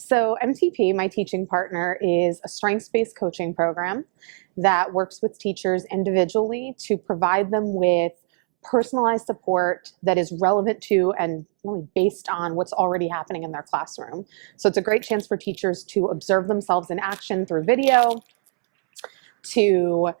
So MTP, My Teaching Partner, is a strengths-based coaching program that works with teachers individually to provide them with personalized support that is relevant to and really based on what's already happening in their classroom. So it's a great chance for teachers to observe themselves in action through video, to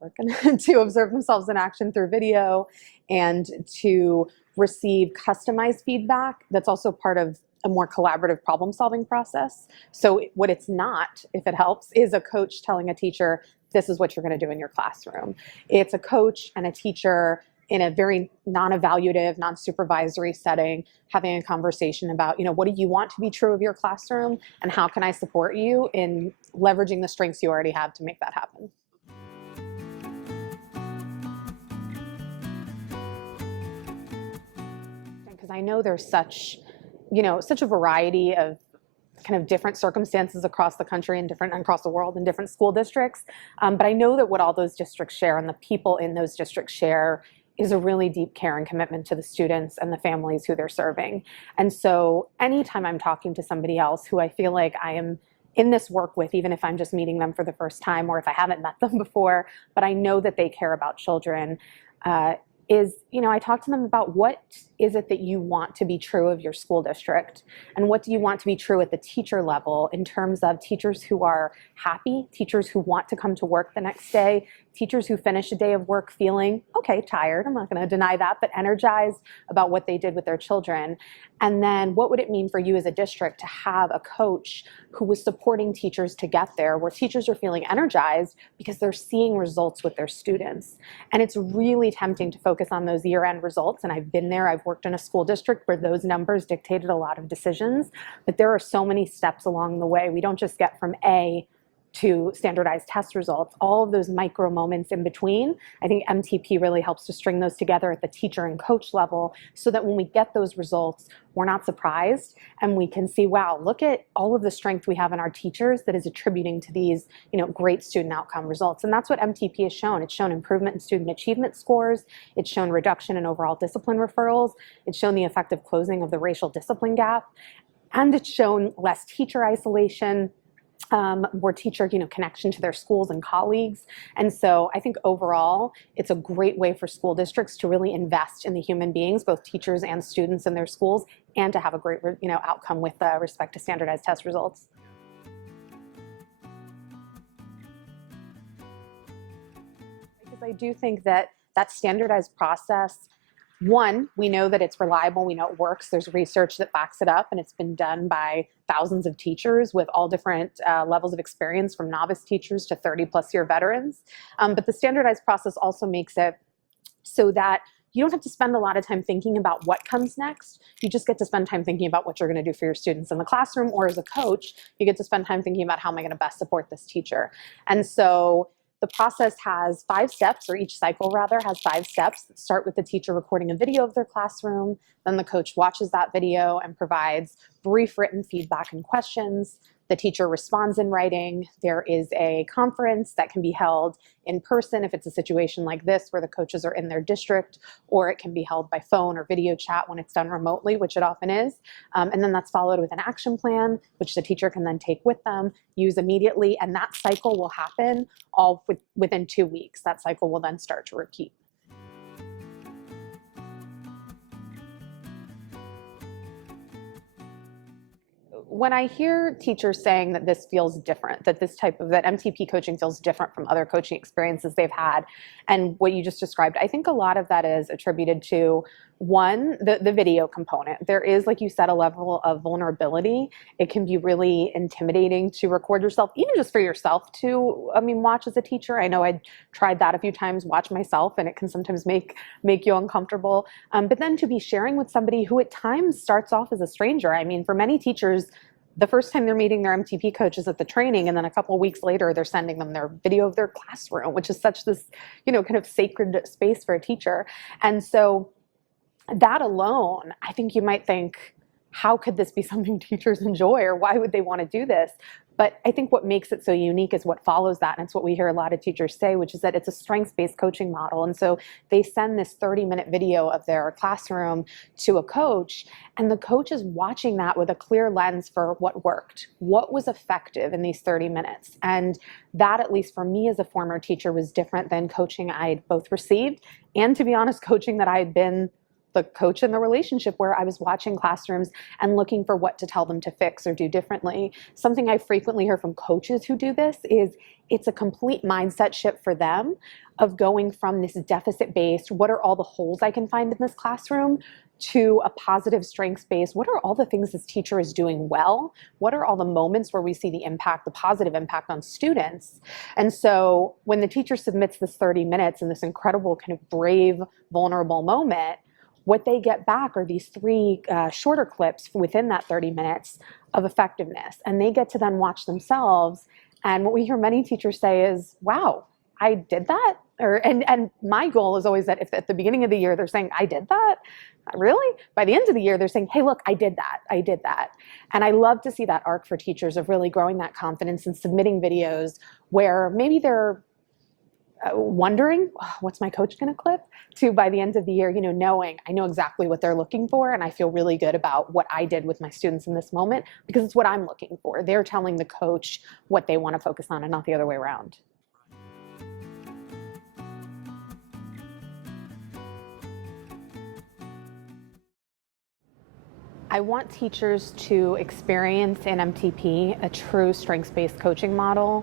observe themselves in action through video, and to receive customized feedback that's also part of a more collaborative problem-solving process. So what it's not, if it helps, is a coach telling a teacher, this is what you're going to do in your classroom. It's a coach and a teacher in a very non-evaluative, non-supervisory setting, having a conversation about, what do you want to be true of your classroom, and how can I support you in leveraging the strengths you already have to make that happen. Because I know there's such a variety of kind of different circumstances across the country and across the world in different school districts. But I know that what all those districts share and the people in those districts share is a really deep care and commitment to the students and the families who they're serving. And so anytime I'm talking to somebody else who I feel like I am in this work with, even if I'm just meeting them for the first time or if I haven't met them before, but I know that they care about children, I talk to them about what is it that you want to be true of your school district, and what do you want to be true at the teacher level in terms of teachers who are happy, teachers who want to come to work the next day, teachers who finish a day of work feeling, okay, tired, I'm not going to deny that, but energized about what they did with their children. And then what would it mean for you as a district to have a coach who was supporting teachers to get there, where teachers are feeling energized because they're seeing results with their students. And it's really tempting to focus on those year-end results, and I've been there. I've worked in a school district where those numbers dictated a lot of decisions, but there are so many steps along the way. We don't just get from A to standardized test results, all of those micro moments in between. I think MTP really helps to string those together at the teacher and coach level so that when we get those results, we're not surprised and we can see, wow, look at all of the strength we have in our teachers that is attributing to these, great student outcome results. And that's what MTP has shown. It's shown improvement in student achievement scores. It's shown reduction in overall discipline referrals. It's shown the effective closing of the racial discipline gap. And it's shown less teacher isolation, more teacher connection to their schools and colleagues. And so I think overall, it's a great way for school districts to really invest in the human beings, both teachers and students in their schools, and to have a great outcome with respect to standardized test results. Because I do think that standardized process, one, we know that it's reliable, we know it works, there's research that backs it up, and it's been done by thousands of teachers with all different levels of experience, from novice teachers to 30-plus year veterans. But the standardized process also makes it so that you don't have to spend a lot of time thinking about what comes next. You just get to spend time thinking about what you're going to do for your students in the classroom, or as a coach, you get to spend time thinking about how am I going to best support this teacher. And so the process has 5 steps, or each cycle rather has 5 steps that start with the teacher recording a video of their classroom. Then the coach watches that video and provides brief written feedback and questions. The teacher responds in writing. There is a conference that can be held in person if it's a situation like this where the coaches are in their district, or it can be held by phone or video chat when it's done remotely, which it often is. And then that's followed with an action plan, which the teacher can then take with them, use immediately, and that cycle will happen all within 2 weeks. That cycle will then start to repeat. When I hear teachers saying that this feels different, that that MTP coaching feels different from other coaching experiences they've had, and what you just described, I think a lot of that is attributed to, one, the video component. There is, like you said, a level of vulnerability. It can be really intimidating to record yourself, even just for yourself to, watch as a teacher. I know I tried that a few times, watch myself, and it can sometimes make you uncomfortable. But then to be sharing with somebody who at times starts off as a stranger. For many teachers, the first time they're meeting their MTP coaches at the training, and then a couple of weeks later, they're sending them their video of their classroom, which is such this, kind of sacred space for a teacher. And so that alone, I think you might think, how could this be something teachers enjoy, or why would they want to do this? But I think what makes it so unique is what follows that. And it's what we hear a lot of teachers say, which is that it's a strengths-based coaching model. And so they send this 30-minute video of their classroom to a coach, and the coach is watching that with a clear lens for what worked, what was effective in these 30 minutes. And that, at least for me as a former teacher, was different than coaching I'd both received and, to be honest, coaching that I had been the coach in the relationship, where I was watching classrooms and looking for what to tell them to fix or do differently. Something I frequently hear from coaches who do this is it's a complete mindset shift for them of going from this deficit-based, what are all the holes I can find in this classroom, to a positive strengths-based, what are all the things this teacher is doing well? What are all the moments where we see the impact, the positive impact on students? And so when the teacher submits this 30 minutes in this incredible kind of brave, vulnerable moment, what they get back are these 3 shorter clips within that 30 minutes of effectiveness. And they get to then watch themselves. And what we hear many teachers say is, wow, I did that? And my goal is always that if at the beginning of the year they're saying, I did that? Really? By the end of the year, they're saying, hey, look, I did that. I did that. And I love to see that arc for teachers of really growing that confidence and submitting videos where maybe they're wondering, oh, what's my coach going to clip, to by the end of the year, knowing I know exactly what they're looking for, and I feel really good about what I did with my students in this moment because it's what I'm looking for. They're telling the coach what they want to focus on and not the other way around. I want teachers to experience in MTP a true strengths-based coaching model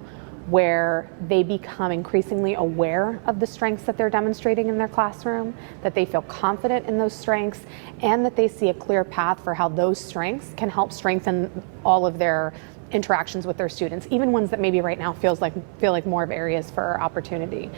where they become increasingly aware of the strengths that they're demonstrating in their classroom, that they feel confident in those strengths, and that they see a clear path for how those strengths can help strengthen all of their interactions with their students, even ones that maybe right now feel like more of areas for opportunity.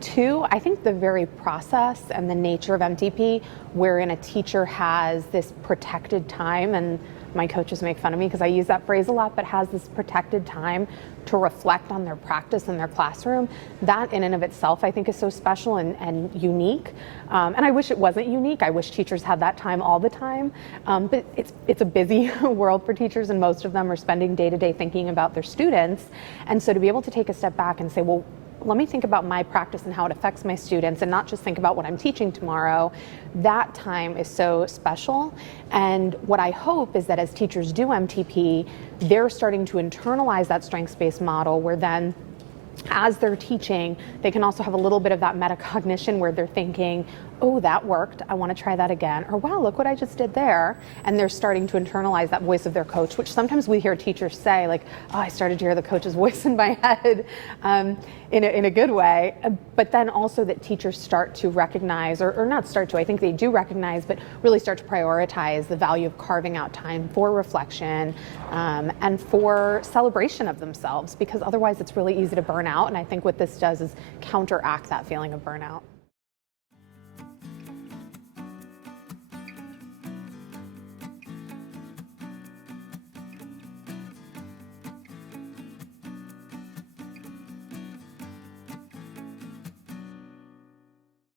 2, I think the very process and the nature of MTP, wherein a teacher has this protected time, and my coaches make fun of me because I use that phrase a lot, but has this protected time to reflect on their practice in their classroom, that in and of itself I think is so special and unique. And I wish it wasn't unique. I wish teachers had that time all the time. But it's a busy world for teachers, and most of them are spending day-to-day thinking about their students. And so to be able to take a step back and say, well, let me think about my practice and how it affects my students, and not just think about what I'm teaching tomorrow, that time is so special. And what I hope is that as teachers do MTP, they're starting to internalize that strengths-based model, where then as they're teaching, they can also have a little bit of that metacognition where they're thinking, oh, that worked, I want to try that again, or wow, look what I just did there. And they're starting to internalize that voice of their coach, which sometimes we hear teachers say, like, oh, I started to hear the coach's voice in my head, in a good way. But then also that teachers start to recognize, or not start to, I think they do recognize, but really start to prioritize the value of carving out time for reflection and for celebration of themselves, because otherwise it's really easy to burn out. And I think what this does is counteract that feeling of burnout.